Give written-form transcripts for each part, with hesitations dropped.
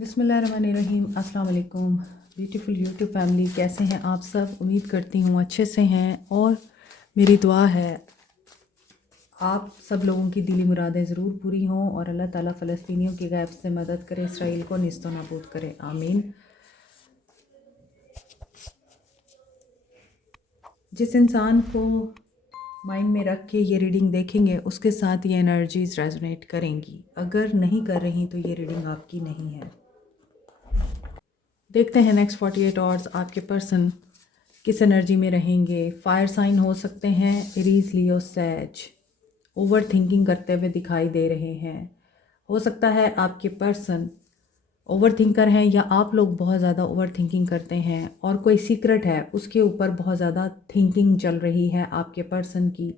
बिस्मिल्लाहिर्रहमानिर्रहीम। अस्सलाम वालेकुम ब्यूटीफुल यूट्यूब फैमिली, कैसे हैं आप सब? उम्मीद करती हूँ अच्छे से हैं और मेरी दुआ है आप सब लोगों की दिली मुरादें ज़रूर पूरी हों और अल्लाह ताला फ़लस्तीनियों की गैब से मदद करे, इसराइल को निस्तो नाबूद करे, आमीन। जिस इंसान को माइंड में रख के ये रीडिंग देखेंगे उसके साथ ये एनर्जीज़ रेजोनेट करेंगी। अगर नहीं कर रही तो ये रीडिंग आपकी नहीं है। देखते हैं नेक्स्ट 48 आवर्स आपके पर्सन किस एनर्जी में रहेंगे। फायर साइन हो सकते हैं, एरीज, लियो, सैज। ओवर थिंकिंग करते हुए दिखाई दे रहे हैं। हो सकता है आपके पर्सन ओवर थिंकर हैं या आप लोग बहुत ज़्यादा ओवर थिंकिंग करते हैं और कोई सीक्रेट है उसके ऊपर बहुत ज़्यादा थिंकिंग चल रही है आपके पर्सन की।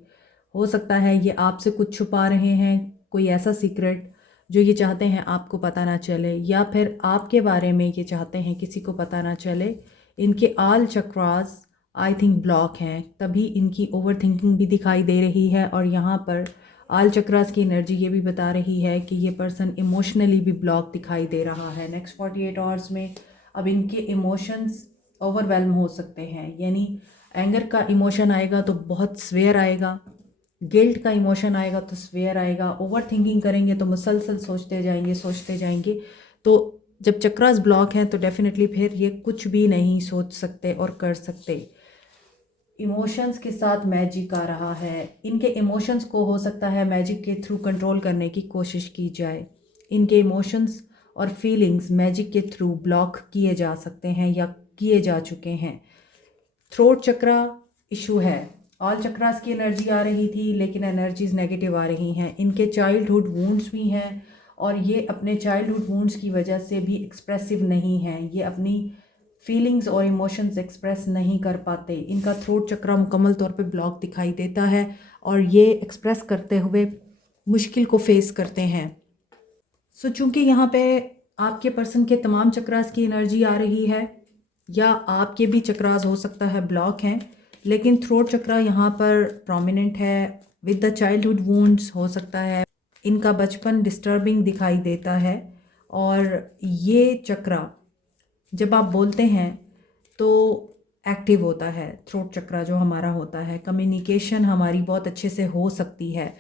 हो सकता है ये आपसे कुछ छुपा रहे हैं, कोई ऐसा सीक्रेट जो ये चाहते हैं आपको पता ना चले, या फिर आपके बारे में ये चाहते हैं किसी को पता ना चले। इनके आल चक्रास आई थिंक ब्लॉक हैं, तभी इनकी ओवर थिंकिंग भी दिखाई दे रही है। और यहाँ पर आल चक्रास की एनर्जी ये भी बता रही है कि ये पर्सन इमोशनली भी ब्लॉक दिखाई दे रहा है। नेक्स्ट 48 आवर्स में अब इनके इमोशंस ओवरवेल्म हो सकते हैं, यानी एंगर का इमोशन आएगा तो बहुत स्वेयर आएगा, गिल्ट का इमोशन आएगा तो स्वेयर आएगा, ओवर थिंकिंग करेंगे तो मुसलसल सोचते जाएंगे। तो जब चक्रास ब्लॉक हैं तो डेफिनेटली फिर ये कुछ भी नहीं सोच सकते और कर सकते। इमोशंस के साथ मैजिक आ रहा है। इनके इमोशंस को हो सकता है मैजिक के थ्रू कंट्रोल करने की कोशिश की जाए। इनके इमोशंस और फीलिंग्स मैजिक के थ्रू ब्लॉक किए जा सकते हैं या किए जा चुके हैं। थ्रोट चक्रा इशू है। ऑल चक्रास की एनर्जी आ रही थी लेकिन एनर्जीज नेगेटिव आ रही हैं। इनके चाइल्डहुड वुंड्स भी हैं और ये अपने चाइल्डहुड वुंड्स की वजह से भी एक्सप्रेसिव नहीं हैं। ये अपनी फीलिंग्स और इमोशंस एक्सप्रेस नहीं कर पाते। इनका थ्रोट चक्रा मुकम्मल तौर पे ब्लॉक दिखाई देता है और ये एक्सप्रेस करते हुए मुश्किल को फेस करते हैं। सो चूँकि यहाँ पे आपके पर्सन के तमाम चक्रास की एनर्जी आ रही है या आपके भी चक्रास हो सकता है ब्लॉक हैं, लेकिन थ्रोट चक्रा यहाँ पर प्रोमिनेंट है विद द चाइल्डहुड वुंड्स। हो सकता है इनका बचपन डिस्टर्बिंग दिखाई देता है और ये चक्रा जब आप बोलते हैं तो एक्टिव होता है। थ्रोट चक्रा जो हमारा होता है, कम्युनिकेशन हमारी बहुत अच्छे से हो सकती है।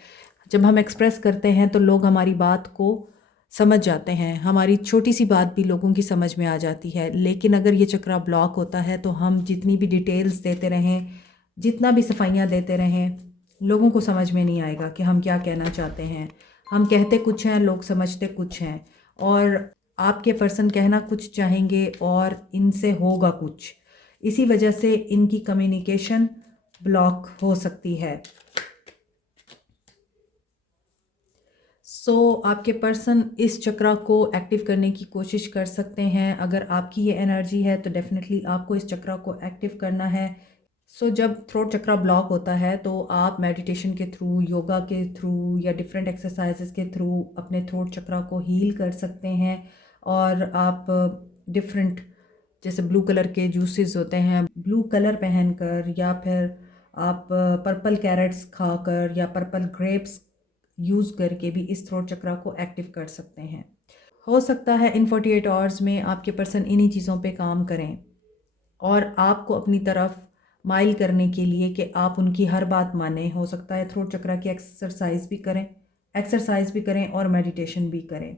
जब हम एक्सप्रेस करते हैं तो लोग हमारी बात को समझ जाते हैं, हमारी छोटी सी बात भी लोगों की समझ में आ जाती है। लेकिन अगर ये चक्रा ब्लॉक होता है तो हम जितनी भी डिटेल्स देते रहें, जितना भी सफाइयाँ देते रहें, लोगों को समझ में नहीं आएगा कि हम क्या कहना चाहते हैं। हम कहते कुछ हैं, लोग समझते कुछ हैं, और आपके पर्सन कहना कुछ चाहेंगे और इनसे होगा कुछ। इसी वजह से इनकी कम्युनिकेशन ब्लॉक हो सकती है। आपके पर्सन इस चक्रा को एक्टिव करने की कोशिश कर सकते हैं। अगर आपकी ये एनर्जी है तो डेफिनेटली आपको इस चक्रा को एक्टिव करना है। जब थ्रोट चक्रा ब्लॉक होता है तो आप मेडिटेशन के थ्रू, योगा के थ्रू या डिफरेंट एक्सरसाइजेस के थ्रू अपने थ्रोट चक्रा को हील कर सकते हैं। और आप डिफरेंट, जैसे ब्लू कलर के जूसेस होते हैं, ब्लू कलर पहनकर, या फिर आप पर्पल कैरेट्स खाकर या पर्पल ग्रेप्स यूज़ करके भी इस थ्रोट चक्रा को एक्टिव कर सकते हैं। हो सकता है इन 48 आवर्स में आपके पर्सन इन्हीं चीज़ों पे काम करें और आपको अपनी तरफ माइल करने के लिए कि आप उनकी हर बात मानें। हो सकता है थ्रोट चक्रा की एक्सरसाइज भी करें और मेडिटेशन भी करें,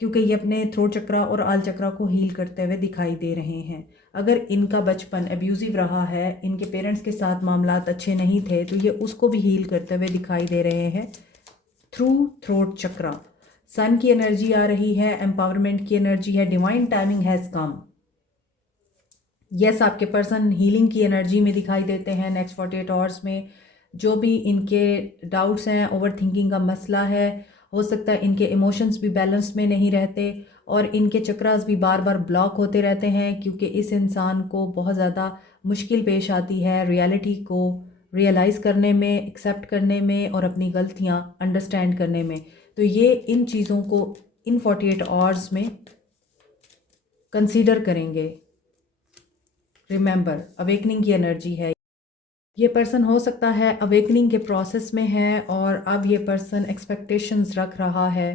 क्योंकि ये अपने थ्रोट चक्रा और आल चक्रा को हील करते हुए दिखाई दे रहे हैं। अगर इनका बचपन एब्यूजिव रहा है, इनके पेरेंट्स के साथ मामलात अच्छे नहीं थे, तो ये उसको भी हील करते हुए दिखाई दे रहे हैं थ्रू थ्रोट चक्रा। सन की एनर्जी आ रही है, एम्पावरमेंट की एनर्जी है, divine timing has come. Yes, आपके पर्सन हीलिंग की एनर्जी में दिखाई देते हैं नेक्स्ट 48 आवर्स में। जो भी इनके डाउट्स हैं, ओवर थिंकिंग का मसला है, हो सकता है इनके इमोशंस भी बैलेंस में नहीं रहते और इनके चक्रास भी बार बार ब्लॉक होते रहते हैं, क्योंकि इस इंसान को बहुत ज़्यादा मुश्किल पेश आती है रियलिटी को रियलाइज़ करने में, एक्सेप्ट करने में और अपनी गलतियाँ अंडरस्टैंड करने में। तो ये इन चीज़ों को इन 48 आवर्स में कंसीडर करेंगे। रिमेंबर, अवेकनिंग की एनर्जी है। ये पर्सन हो सकता है अवेकनिंग के प्रोसेस में है और अब ये पर्सन एक्सपेक्टेशंस रख रहा है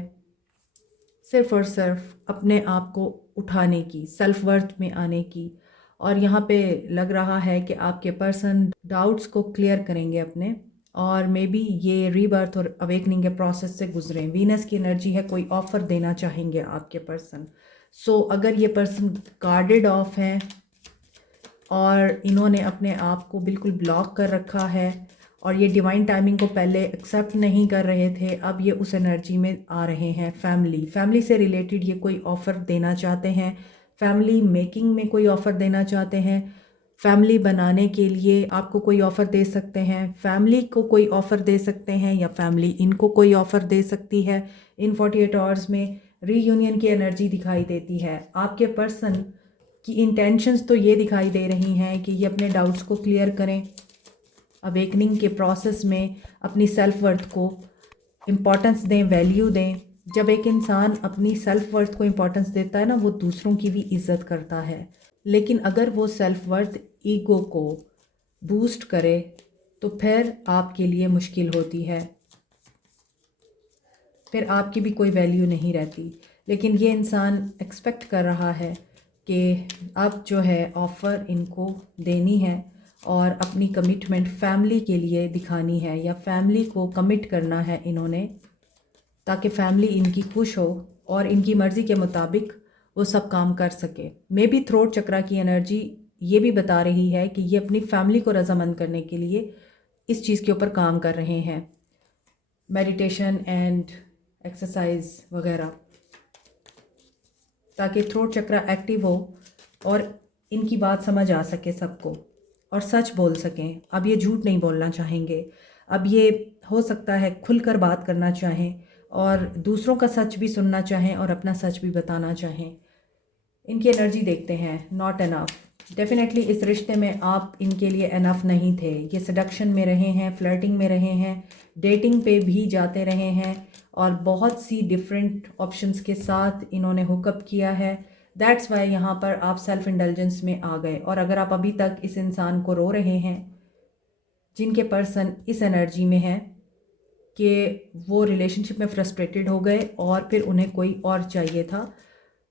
सिर्फ़ और सिर्फ अपने आप को उठाने की, सेल्फ वर्थ में आने की। और यहाँ पे लग रहा है कि आपके पर्सन डाउट्स को क्लियर करेंगे अपने, और मे बी ये रीबर्थ और अवेकनिंग के प्रोसेस से गुजरें। वीनस की एनर्जी है, कोई ऑफ़र देना चाहेंगे आपके पर्सन। सो अगर ये पर्सन गार्डेड ऑफ है और इन्होंने अपने आप को बिल्कुल ब्लॉक कर रखा है और ये डिवाइन टाइमिंग को पहले एक्सेप्ट नहीं कर रहे थे, अब ये उस एनर्जी में आ रहे हैं। फैमिली से रिलेटेड ये कोई ऑफ़र देना चाहते हैं, फैमिली मेकिंग में कोई ऑफ़र देना चाहते हैं, फैमिली बनाने के लिए आपको कोई ऑफ़र दे सकते हैं, फैमिली को कोई ऑफ़र दे सकते हैं, या फैमिली इनको कोई ऑफ़र दे सकती है। इन 48 आवर्स में रीयूनियन की एनर्जी दिखाई देती है। आपके पर्सन की इंटेंशंस तो ये दिखाई दे रही हैं कि ये अपने डाउट्स को क्लियर करें, अवेकनिंग के प्रोसेस में अपनी सेल्फ वर्थ को इम्पोर्टेंस दें, वैल्यू दें। जब एक इंसान अपनी सेल्फ वर्थ को इम्पोर्टेंस देता है ना, वो दूसरों की भी इज़्ज़त करता है। लेकिन अगर वो सेल्फ वर्थ ईगो को बूस्ट करे तो फिर आपके लिए मुश्किल होती है, फिर आपकी भी कोई वैल्यू नहीं रहती। लेकिन ये इंसान एक्सपेक्ट कर रहा है कि अब जो है ऑफ़र इनको देनी है और अपनी कमिटमेंट फैमिली के लिए दिखानी है, या फैमिली को कमिट करना है इन्होंने, ताकि फैमिली इनकी खुश हो और इनकी मर्ज़ी के मुताबिक वो सब काम कर सके। मे बी थ्रोट चक्रा की एनर्जी ये भी बता रही है कि ये अपनी फैमिली को रज़ामंद करने के लिए इस चीज़ के ऊपर काम कर रहे हैं, मेडिटेशन एंड एक्सरसाइज वगैरह, ताकि थ्रोट चक्रा एक्टिव हो और इनकी बात समझ आ सके सबको और सच बोल सकें। अब ये झूठ नहीं बोलना चाहेंगे, अब ये हो सकता है खुलकर बात करना चाहें और दूसरों का सच भी सुनना चाहें और अपना सच भी बताना चाहें। इनकी एनर्जी देखते हैं, नॉट एनफ। डेफिनेटली इस रिश्ते में आप इनके लिए एनफ नहीं थे। ये सडक्शन में रहे हैं, फ्लर्टिंग में रहे हैं, डेटिंग पे भी जाते रहे हैं और बहुत सी डिफरेंट ऑप्शंस के साथ इन्होंने हुकअप किया है। दैट्स वाई यहाँ पर आप सेल्फ इंडल्जेंस में आ गए। और अगर आप अभी तक इस इंसान को रो रहे हैं, जिनके पर्सन इस एनर्जी में है कि वो रिलेशनशिप में फ्रस्ट्रेटेड हो गए और फिर उन्हें कोई और चाहिए था,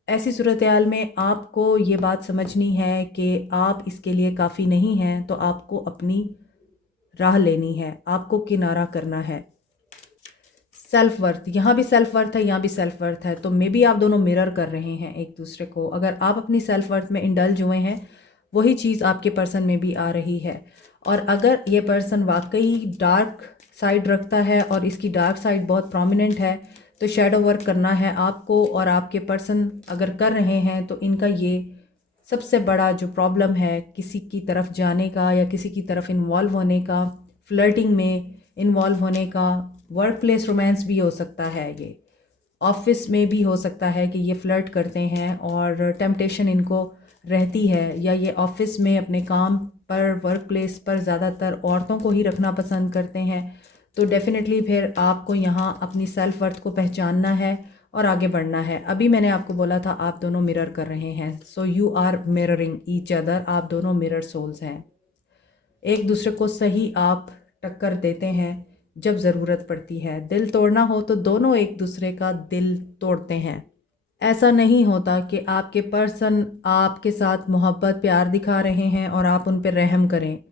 ऐसी सूरत हाल में आपको ये बात समझनी है कि आप इसके लिए काफ़ी नहीं हैं, तो आपको अपनी राह लेनी है, आपको किनारा करना है। सेल्फ वर्थ, यहाँ भी सेल्फ वर्थ है, यहाँ भी सेल्फ वर्थ है, तो मे बी आप दोनों मिरर कर रहे हैं एक दूसरे को। अगर आप अपनी सेल्फ वर्थ में इंडल्ज हुए हैं, वही चीज़ आपके पर्सन में भी आ रही है। और अगर ये पर्सन वाकई डार्क साइड रखता है और इसकी डार्क साइड बहुत प्रोमिनेंट है, तो शैडो वर्क करना है आपको। और आपके पर्सन अगर कर रहे हैं तो इनका ये सबसे बड़ा जो प्रॉब्लम है किसी की तरफ जाने का या किसी की तरफ इन्वॉल्व होने का, फ्लर्टिंग में इन्वॉल्व होने का, वर्क प्लेस रोमांस भी हो सकता है, ये ऑफिस में भी हो सकता है कि ये फ्लर्ट करते हैं और टेम्पटेशन इनको रहती है, या ये ऑफिस में अपने काम पर, वर्क प्लेस पर ज़्यादातर औरतों को ही रखना पसंद करते हैं। तो डेफिनेटली फिर आपको यहाँ अपनी सेल्फ वर्थ को पहचानना है और आगे बढ़ना है। अभी मैंने आपको बोला था आप दोनों मिरर कर रहे हैं, so you are mirroring each other. आप दोनों मिरर सोल्स हैं, एक दूसरे को सही आप टक्कर देते हैं जब ज़रूरत पड़ती है। दिल तोड़ना हो तो दोनों एक दूसरे का दिल तोड़ते हैं। ऐसा नहीं होता कि आपके पर्सन आपके साथ मोहब्बत प्यार दिखा रहे हैं और आप उन पर रहम करें।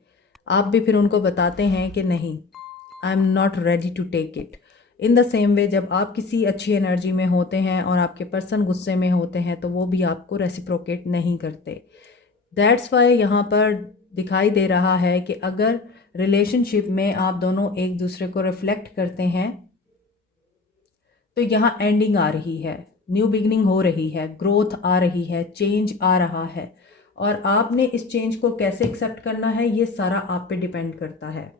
आप भी फिर उनको बताते हैं कि नहीं, I am not ready to take it. In the same way जब आप किसी अच्छी एनर्जी में होते हैं और आपके पर्सन गुस्से में होते हैं, तो वो भी आपको रेसिप्रोकेट नहीं करते। दैट्स वाई यहाँ पर दिखाई दे रहा है कि अगर रिलेशनशिप में आप दोनों एक दूसरे को रिफ्लेक्ट करते हैं, तो यहाँ एंडिंग आ रही है, न्यू बिगनिंग हो रही है, ग्रोथ आ रही है, चेंज आ रहा है। और आपने इस चेंज को कैसे एक्सेप्ट करना है, ये सारा आप पे डिपेंड करता है।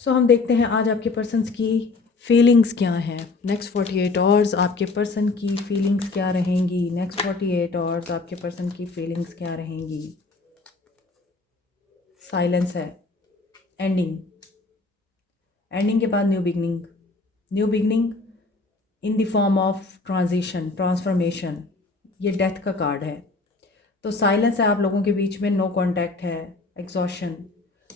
सो हम देखते हैं आज आपके पर्सन्स की फीलिंग्स क्या हैं। नेक्स्ट 48 आवर्स आपके पर्सन की फीलिंग्स क्या रहेंगी। नेक्स्ट 48 आवर्स आपके पर्सन की फीलिंग्स क्या रहेंगी। साइलेंस है, एंडिंग, एंडिंग के बाद new beginning, new beginning in the form of transition, transformation. ये डेथ का कार्ड है। तो साइलेंस है आप लोगों के बीच में, नो कांटेक्ट है, एग्जॉशन।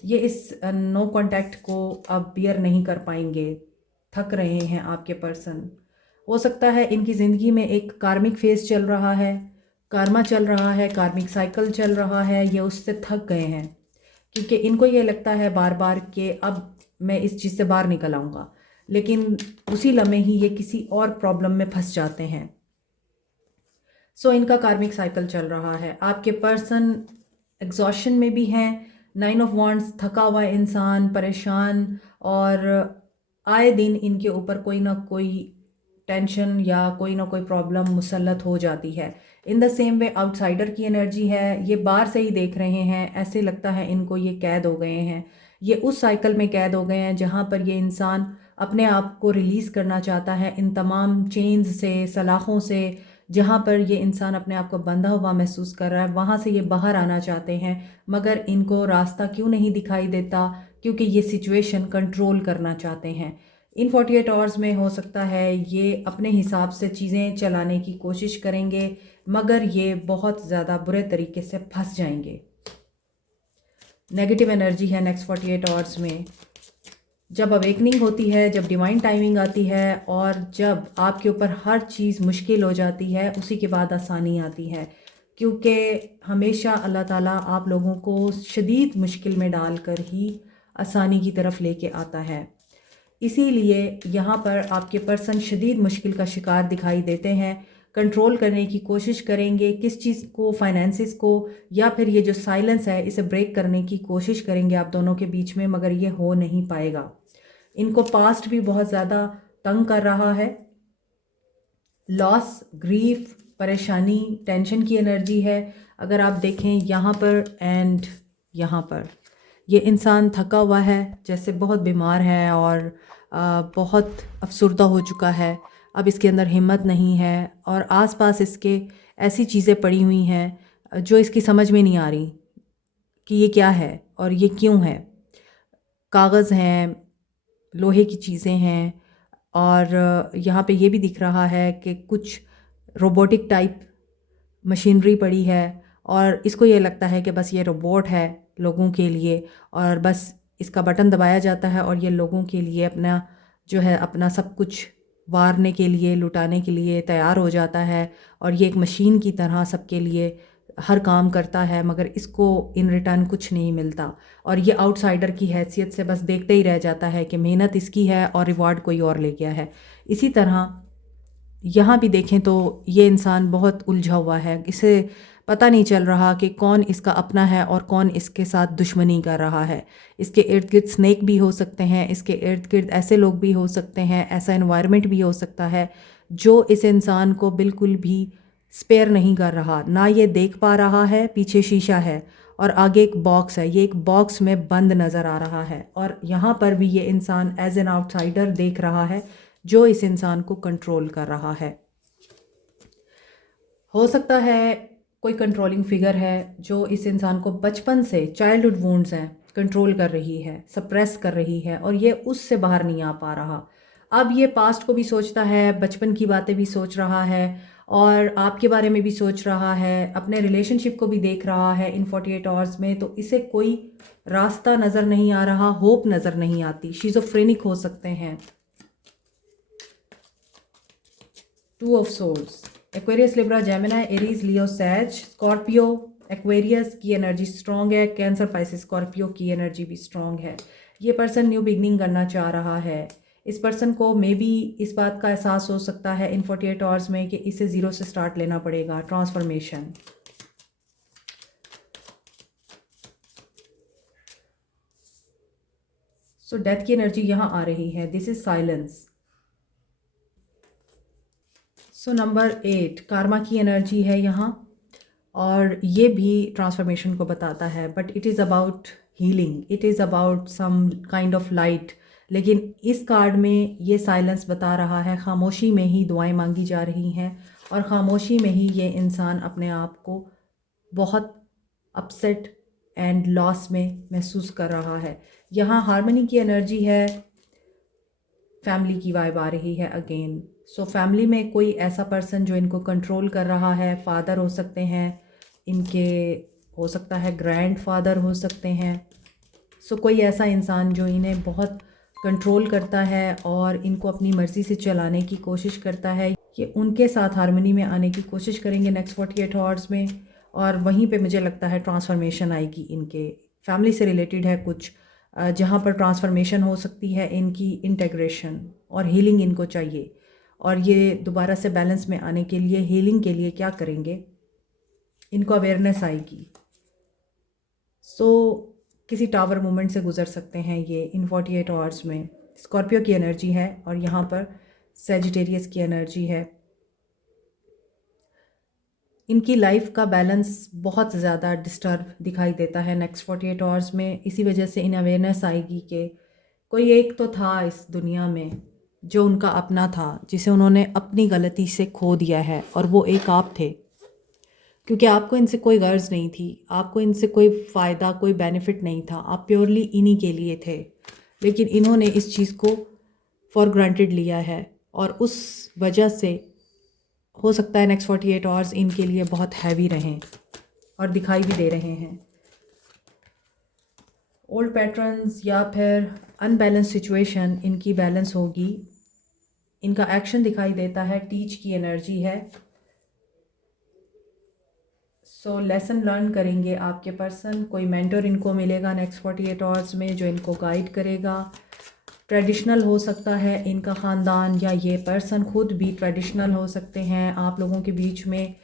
ये इस नो कांटेक्ट को अब बियर नहीं कर पाएंगे, थक रहे हैं आपके पर्सन। हो सकता है इनकी ज़िंदगी में एक कार्मिक फेज़ चल रहा है, कार्मा चल रहा है, कार्मिक साइकिल चल रहा है, ये उससे थक गए हैं क्योंकि इनको ये लगता है बार बार कि अब मैं इस चीज़ से बाहर निकल आऊँगा, लेकिन उसी लम्हे ही ये किसी और प्रॉब्लम में फंस जाते हैं। सो इनका कार्मिक साइकिल चल रहा है। आपके पर्सन एग्जॉशन में भी हैं, 9 ऑफ वॉन्ड्स, थका हुआ इंसान, परेशान, और आए दिन इनके ऊपर कोई ना कोई टेंशन या कोई ना कोई प्रॉब्लम मुसल्लत हो जाती है। इन द सेम वे आउटसाइडर की एनर्जी है, ये बाहर से ही देख रहे हैं, ऐसे लगता है इनको ये कैद हो गए हैं, ये उस साइकिल में कैद हो गए हैं जहाँ पर ये इंसान अपने आप को रिलीज़ करना चाहता है इन तमाम चेन्स से, सलाखों से, जहाँ पर ये इंसान अपने आप को बंधा हुआ महसूस कर रहा है, वहाँ से ये बाहर आना चाहते हैं, मगर इनको रास्ता क्यों नहीं दिखाई देता? क्योंकि ये सिचुएशन कंट्रोल करना चाहते हैं। इन 48 आवर्स में हो सकता है ये अपने हिसाब से चीज़ें चलाने की कोशिश करेंगे, मगर ये बहुत ज़्यादा बुरे तरीके से फंस जाएंगे। नेगेटिव एनर्जी है नेक्स्ट 48 आवर्स में। जब अवेकनिंग होती है, जब डिवाइन टाइमिंग आती है और जब आपके ऊपर हर चीज़ मुश्किल हो जाती है, उसी के बाद आसानी आती है, क्योंकि हमेशा अल्लाह ताला आप लोगों को शदीद मुश्किल में डालकर ही आसानी की तरफ लेके आता है। इसीलिए यहाँ पर आपके पर्सन शदीद मुश्किल का शिकार दिखाई देते हैं। कंट्रोल करने की कोशिश करेंगे किस चीज़ को, फाइनेंसिस को, या फिर ये जो साइलेंस है इसे ब्रेक करने की कोशिश करेंगे आप दोनों के बीच में, मगर ये हो नहीं पाएगा। इनको पास्ट भी बहुत ज़्यादा तंग कर रहा है। लॉस, ग्रीफ, परेशानी, टेंशन की एनर्जी है। अगर आप देखें यहाँ पर एंड यहाँ पर, ये इंसान थका हुआ है, जैसे बहुत बीमार है और बहुत अफसुर्दा हो चुका है। अब इसके अंदर हिम्मत नहीं है और आसपास इसके ऐसी चीज़ें पड़ी हुई हैं जो इसकी समझ में नहीं आ रही कि ये क्या है और ये क्यों है। कागज़ हैं, लोहे की चीज़ें हैं, और यहाँ पे ये भी दिख रहा है कि कुछ रोबोटिक टाइप मशीनरी पड़ी है और इसको ये लगता है कि बस ये रोबोट है लोगों के लिए, और बस इसका बटन दबाया जाता है और ये लोगों के लिए अपना जो है अपना सब कुछ वारने के लिए, लुटाने के लिए तैयार हो जाता है, और ये एक मशीन की तरह सबके लिए हर काम करता है, मगर इसको इन रिटर्न कुछ नहीं मिलता, और ये आउटसाइडर की हैसियत से बस देखते ही रह जाता है कि मेहनत इसकी है और रिवॉर्ड कोई और ले गया है। इसी तरह यहाँ भी देखें तो ये इंसान बहुत उलझा हुआ है, इसे पता नहीं चल रहा कि कौन इसका अपना है और कौन इसके साथ दुश्मनी कर रहा है। इसके इर्द गिर्द स्नेक भी हो सकते हैं, इसके इर्द गिर्द ऐसे लोग भी हो सकते हैं, ऐसा एनवायरनमेंट भी हो सकता है जो इस इंसान को बिल्कुल भी स्पेयर नहीं कर रहा। ना ये देख पा रहा है, पीछे शीशा है और आगे एक बॉक्स है, ये एक बॉक्स में बंद नज़र आ रहा है, और यहाँ पर भी ये इंसान एज एन आउटसाइडर देख रहा है जो इस इंसान को कंट्रोल कर रहा है। हो सकता है कोई कंट्रोलिंग फिगर है जो इस इंसान को बचपन से, चाइल्डहुड वुंड्स हैं, कंट्रोल कर रही है, सप्रेस कर रही है, और ये उससे बाहर नहीं आ पा रहा। अब ये पास्ट को भी सोचता है, बचपन की बातें भी सोच रहा है, और आपके बारे में भी सोच रहा है, अपने रिलेशनशिप को भी देख रहा है इन 48 आवर्स में। तो इसे कोई रास्ता नज़र नहीं आ रहा, होप नज़र नहीं आती। शिज़ोफ्रेनिक हो सकते हैं। 2 of swords, Aquarius, Libra, Gemini, Aries, Leo, Sag, Scorpio. Aquarius की एनर्जी स्ट्रॉन्ग है, कैंसर, पाइसिस, स्कॉर्पियो की एनर्जी भी स्ट्रॉन्ग है। ये पर्सन न्यू बिगनिंग करना चाह रहा है। इस पर्सन को मे बी इस बात का एहसास हो सकता है इन 48 आवर्स में कि इसे ज़ीरो से स्टार्ट लेना पड़ेगा, ट्रांसफॉर्मेशन। सो डेथ की एनर्जी यहाँ आ रही है, this is silence. So number 8 karma की एनर्जी है यहाँ, और ये भी ट्रांसफॉर्मेशन को बताता है, but it is about healing, it is about some kind of light. लेकिन इस कार्ड में ये साइलेंस बता रहा है, खामोशी में ही दुआएं मांगी जा रही हैं, और ख़ामोशी में ही ये इंसान अपने आप को बहुत अपसेट एंड लॉस में महसूस कर रहा है। यहाँ हार्मनी की एनर्जी है, फैमिली की वाइब आ रही है अगेन। सो फैमिली में कोई ऐसा पर्सन जो इनको कंट्रोल कर रहा है, फादर हो सकते हैं इनके, हो सकता है ग्रैंड फादर हो सकते हैं। सो कोई ऐसा इंसान जो इन्हें बहुत कंट्रोल करता है और इनको अपनी मर्ज़ी से चलाने की कोशिश करता है, कि उनके साथ हार्मनी में आने की कोशिश करेंगे नेक्स्ट 48 आवर्स में। और वहीं पे मुझे लगता है ट्रांसफॉर्मेशन आएगी इनके। फैमिली से रिलेटेड है कुछ, जहाँ पर ट्रांसफॉर्मेशन हो सकती है इनकी, इंटेग्रेशन और हीलिंग इनको चाहिए। और ये दोबारा से बैलेंस में आने के लिए, हीलिंग के लिए क्या करेंगे, इनको अवेयरनेस आएगी। सो किसी टावर मूवमेंट से गुजर सकते हैं ये इन 48 आवर्स में। स्कॉर्पियो की एनर्जी है और यहाँ पर सेजिटेरियस की एनर्जी है। इनकी लाइफ का बैलेंस बहुत ज़्यादा डिस्टर्ब दिखाई देता है नेक्स्ट 48 आवर्स में। इसी वजह से इन अवेयरनेस आएगी कि कोई एक तो था इस दुनिया में जो उनका अपना था, जिसे उन्होंने अपनी गलती से खो दिया है, और वो एक आप थे। क्योंकि आपको इनसे कोई गर्ज नहीं थी, आपको इनसे कोई फ़ायदा, कोई बेनिफिट नहीं था, आप प्योरली इन्हीं के लिए थे। लेकिन इन्होंने इस चीज़ को फॉर ग्रांटेड लिया है, और उस वजह से हो सकता है नेक्स्ट 48 आवर्स इनके लिए बहुत हैवी रहें, और दिखाई भी दे रहे हैं। ओल्ड पैटर्न्स या फिर अनबैलेंस सिचुएशन इनकी बैलेंस होगी। इनका एक्शन दिखाई देता है, टीच की एनर्जी है। सो लेसन लर्न करेंगे आपके पर्सन। कोई मेंटर इनको मिलेगा नेक्स्ट 48 आवर्स में जो इनको गाइड करेगा। ट्रेडिशनल हो सकता है इनका ख़ानदान, या ये पर्सन खुद भी ट्रेडिशनल हो सकते हैं। आप लोगों के बीच में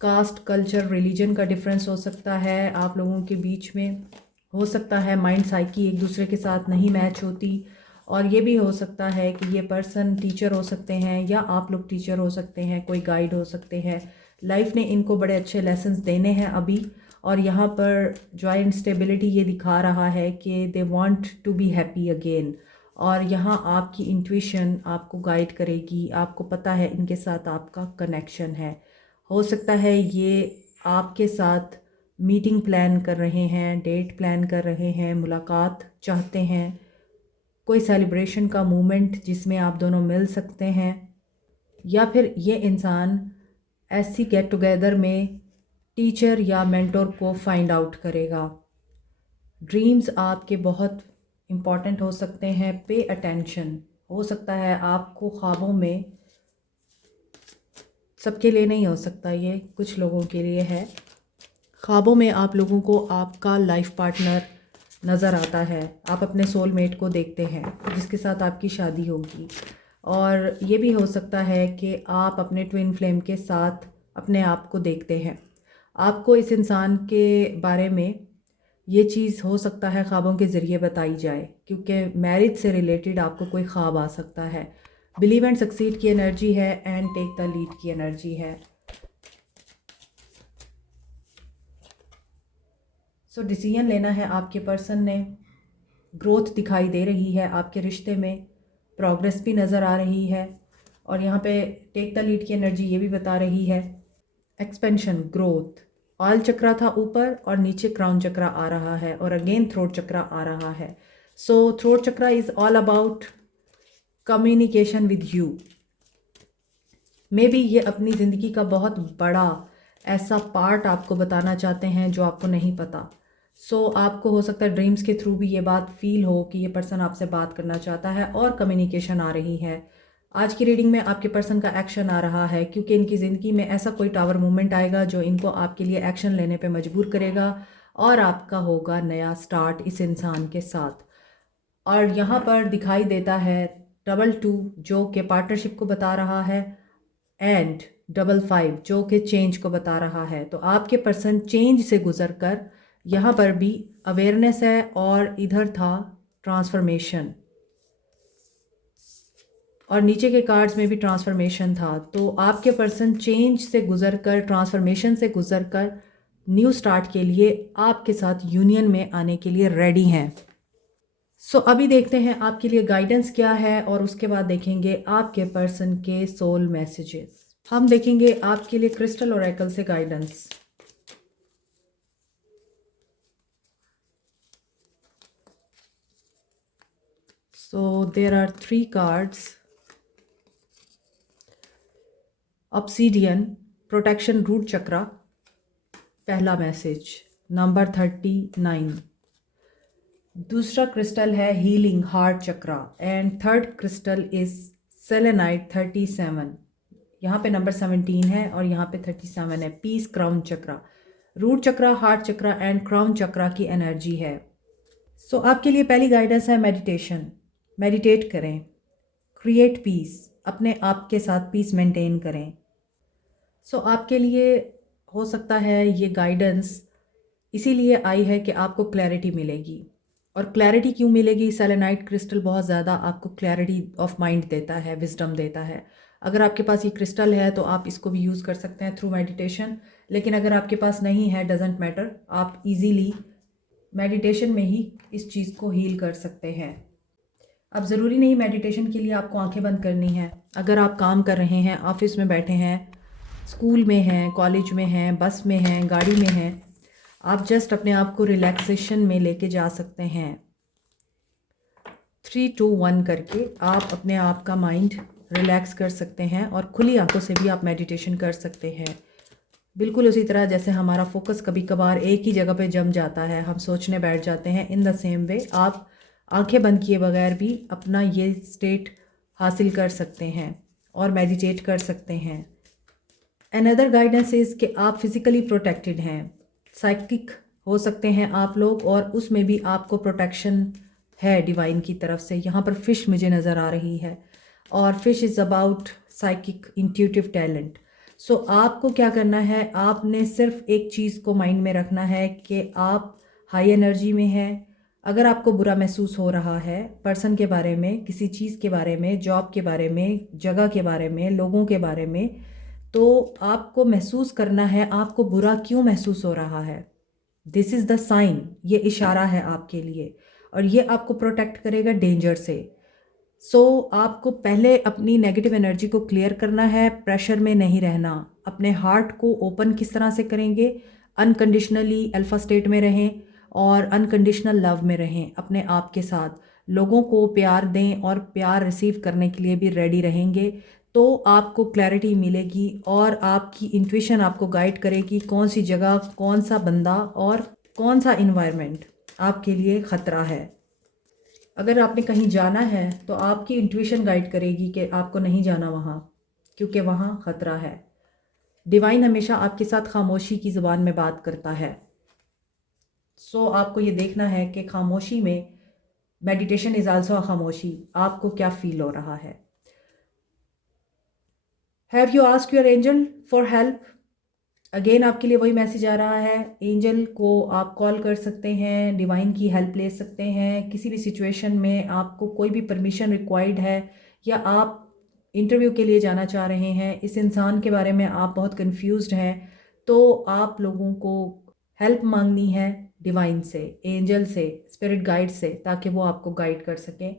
कास्ट, कल्चर, रिलीजन का डिफरेंस हो सकता है। आप लोगों के बीच में हो सकता है माइंड साइकी एक दूसरे के साथ नहीं मैच होती। और ये भी हो सकता है कि ये पर्सन टीचर हो सकते हैं, या आप लोग टीचर हो सकते हैं, कोई गाइड हो सकते हैं। लाइफ ने इनको बड़े अच्छे लेसन्स देने हैं अभी। और यहाँ पर जॉय एंड स्टेबिलिटी ये दिखा रहा है कि they want to be happy again. और यहाँ आपकी इंट्यूशन आपको गाइड करेगी, आपको पता है इनके साथ आपका कनेक्शन है। हो सकता है ये आपके साथ मीटिंग प्लान कर रहे हैं, डेट प्लान कर रहे हैं, मुलाकात चाहते हैं, कोई सेलिब्रेशन का मोमेंट जिसमें आप दोनों मिल सकते हैं। या फिर ये इंसान ऐसी गेट टुगेदर में टीचर या मेंटोर को फाइंड आउट करेगा। ड्रीम्स आपके बहुत इम्पॉर्टेंट हो सकते हैं, पे अटेंशन। हो सकता है आपको ख्वाबों में, सबके लिए नहीं हो सकता, ये कुछ लोगों के लिए है, ख्वाबों में आप लोगों को आपका लाइफ पार्टनर नज़र आता है। आप अपने सोलमेट को देखते हैं जिसके साथ आपकी शादी होगी। और ये भी हो सकता है कि आप अपने ट्विन फ्लेम के साथ अपने आप को देखते हैं। आपको इस इंसान के बारे में ये चीज़ हो सकता है ख्वाबों के ज़रिए बताई जाए, क्योंकि मैरिज से रिलेटेड आपको कोई ख्वाब आ सकता है। बिलीव एंड सक्सीड की एनर्जी है, एंड टेक द लीड की एनर्जी है। सो डिसीजन लेना है आपके पर्सन ने। ग्रोथ दिखाई दे रही है आपके रिश्ते में, प्रोग्रेस भी नज़र आ रही है। और यहाँ पे टेक द लीड की एनर्जी ये भी बता रही है एक्सपेंशन, ग्रोथ। ऑल चक्रा था ऊपर और नीचे क्राउन चक्रा आ रहा है, और अगेन थ्रोट चक्रा आ रहा है। So throat chakra is all about communication with you. Maybe ये अपनी ज़िंदगी का बहुत बड़ा ऐसा पार्ट आपको बताना चाहते हैं जो आपको नहीं पता। आपको हो सकता है ड्रीम्स के थ्रू भी ये बात फील हो कि ये पर्सन आपसे बात करना चाहता है, और कम्युनिकेशन आ रही है। आज की रीडिंग में आपके पर्सन का एक्शन आ रहा है, क्योंकि इनकी ज़िंदगी में ऐसा कोई टावर मूवमेंट आएगा जो इनको आपके लिए एक्शन लेने पे मजबूर करेगा, और आपका होगा नया स्टार्ट इस इंसान के साथ। और यहाँ पर दिखाई देता है डबल 2 जो कि पार्टनरशिप को बता रहा है, एंड डबल 5 जो कि चेंज को बता रहा है। तो आपके पर्सन चेंज से गुजर कर, यहाँ पर भी अवेयरनेस है, और इधर था ट्रांसफॉर्मेशन, और नीचे के कार्ड्स में भी ट्रांसफॉर्मेशन था। तो आपके पर्सन चेंज से गुजर कर, ट्रांसफॉर्मेशन से गुजर कर न्यू स्टार्ट के लिए आपके साथ यूनियन में आने के लिए रेडी हैं। अभी देखते हैं आपके लिए गाइडेंस क्या है, और उसके बाद देखेंगे आपके पर्सन के सोल मैसेजेस। हम देखेंगे आपके लिए क्रिस्टल ओरेकल से guidance. There are 3 cards. Obsidian, protection, root chakra, पहला मैसेज नंबर 39। दूसरा क्रिस्टल है healing heart chakra and third crystal is selenite 37। यहाँ पे नंबर 17 है और यहाँ पे 37 है। Peace crown chakra, root chakra, heart chakra and crown chakra की एनर्जी है। सो आपके लिए पहली गाइडेंस है मेडिटेशन। मेडिटेट करें, क्रिएट पीस, अपने आप के साथ पीस मेंटेन करें। सो आपके लिए हो सकता है ये गाइडेंस इसीलिए आई है कि आपको क्लैरिटी मिलेगी। और क्लैरिटी क्यों मिलेगी? सेलेनाइट क्रिस्टल बहुत ज़्यादा आपको क्लैरिटी ऑफ माइंड देता है, विजडम देता है। अगर आपके पास ये क्रिस्टल है तो आप इसको भी यूज़ कर सकते हैं थ्रू मेडिटेशन, लेकिन अगर आपके पास नहीं है, डजेंट मैटर, आप इजीली मेडिटेशन में ही इस चीज़ को हील कर सकते हैं। अब ज़रूरी नहीं मेडिटेशन के लिए आपको आंखें बंद करनी है। अगर आप काम कर रहे हैं, ऑफिस में बैठे हैं, स्कूल में हैं, कॉलेज में हैं, बस में हैं, गाड़ी में हैं, आप जस्ट अपने आप को रिलैक्सेशन में लेके जा सकते हैं। 3 2 1 करके आप अपने आप का माइंड रिलैक्स कर सकते हैं और खुली आंखों से भी आप मेडिटेशन कर सकते हैं। बिल्कुल उसी तरह जैसे हमारा फोकस कभी कभार एक ही जगह पे जम जाता है, हम सोचने बैठ जाते हैं, इन द सेम वे आप आंखें बंद किए बगैर भी अपना ये स्टेट हासिल कर सकते हैं और मेडिटेट कर सकते हैं। अनदर गाइडेंस इज़ कि आप फिज़िकली प्रोटेक्टेड हैं, साइकिक हो सकते हैं आप लोग, और उसमें भी आपको प्रोटेक्शन है डिवाइन की तरफ से। यहाँ पर फ़िश मुझे नज़र आ रही है और fish is about psychic intuitive talent. So आपको क्या करना है, आपने सिर्फ एक चीज़ को माइंड में रखना है कि आप हाई एनर्जी में हैं। अगर आपको बुरा महसूस हो रहा है पर्सन के बारे में, किसी चीज़ के बारे में, जॉब के बारे में, जगह के बारे में, लोगों के बारे में, तो आपको महसूस करना है आपको बुरा क्यों महसूस हो रहा है। दिस इज़ द साइन, ये इशारा है आपके लिए और ये आपको प्रोटेक्ट करेगा डेंजर से। आपको पहले अपनी नेगेटिव एनर्जी को क्लियर करना है, प्रेशर में नहीं रहना। अपने हार्ट को ओपन किस तरह से करेंगे? अनकंडीशनली अल्फा स्टेट में रहें और अनकंडीशनल लव में रहें अपने आप के साथ। लोगों को प्यार दें और प्यार रिसीव करने के लिए भी रेडी रहेंगे, तो आपको क्लैरिटी मिलेगी और आपकी इंट्यूशन आपको गाइड करेगी कौन सी जगह, कौन सा बंदा और कौन सा इन्वायरमेंट आपके लिए ख़तरा है। अगर आपने कहीं जाना है तो आपकी इंट्यूशन गाइड करेगी कि आपको नहीं जाना वहाँ, क्योंकि वहाँ ख़तरा है। डिवाइन हमेशा आपके साथ खामोशी की ज़ुबान में बात करता है। आपको ये देखना है कि खामोशी में, मेडिटेशन इज़ आल्सो खामोशी, आपको क्या फील हो रहा है। Have you asked your angel for help? Again आपके लिए वही मैसेज आ रहा है। एंजल को आप कॉल कर सकते हैं, डिवाइन की हेल्प ले सकते हैं। किसी भी सिचुएशन में आपको कोई भी परमिशन रिक्वायर्ड है या आप इंटरव्यू के लिए जाना चाह रहे हैं, इस इंसान के बारे में आप बहुत कंफ्यूज्ड हैं, तो आप लोगों को हेल्प मांगनी है डिवाइन से, एंजल से, स्पिरिट गाइड से, ताकि वो आपको गाइड कर सकें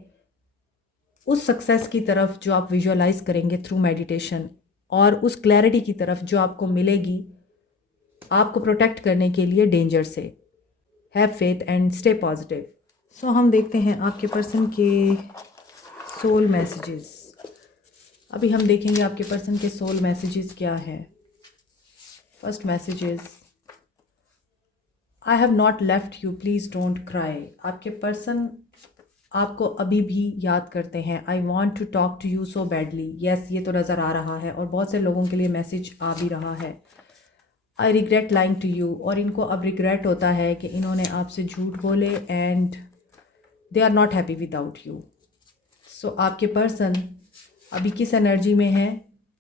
उस सक्सेस की तरफ जो आप विजुअलाइज करेंगे थ्रू मेडिटेशन, और उस क्लैरिटी की तरफ जो आपको मिलेगी आपको प्रोटेक्ट करने के लिए डेंजर से। Have faith and stay positive. हम देखते हैं आपके पर्सन के सोल मैसेजेस। अभी हम देखेंगे आपके पर्सन के सोल मैसेजेस क्या हैं। First messages, I have not left you, please don't cry. आपके पर्सन आपको अभी भी याद करते हैं। I want to talk to you so badly. Yes, ये तो नज़र आ रहा है और बहुत से लोगों के लिए मैसेज आ भी रहा है। I regret lying to you, और इनको अब रिग्रेट होता है कि इन्होंने आपसे झूठ बोले and they are not happy without you. आपके पर्सन अभी किस एनर्जी में है?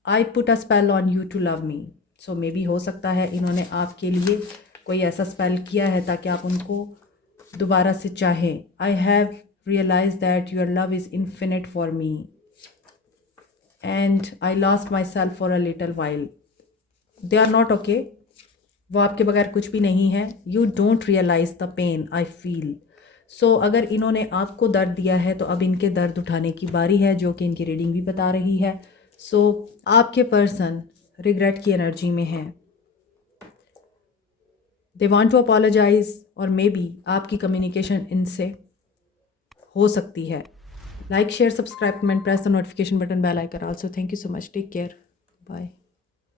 I put a spell on you to love me. Maybe हो सकता है इन्होंने आपके लिए कोई ऐसा स्पेल किया है ताकि आप उनको दोबारा से चाहें। I have realise that your love is infinite for me and I lost myself for a little while. They are not okay, वो आपके बगैर कुछ भी नहीं है। You don't realise the pain I feel. अगर इन्होंने आपको दर्द दिया है तो अब इनके दर्द उठाने की बारी है, जो कि इनकी रीडिंग भी बता रही है। आपके पर्सन रिग्रेट की एनर्जी में है। दे वांट टू अपोलोजाइज, और मे बी आपकी कम्युनिकेशन इनसे हो सकती है। Like, share, subscribe, comment, press the notification button, bell icon also. Thank you so much, take care, bye.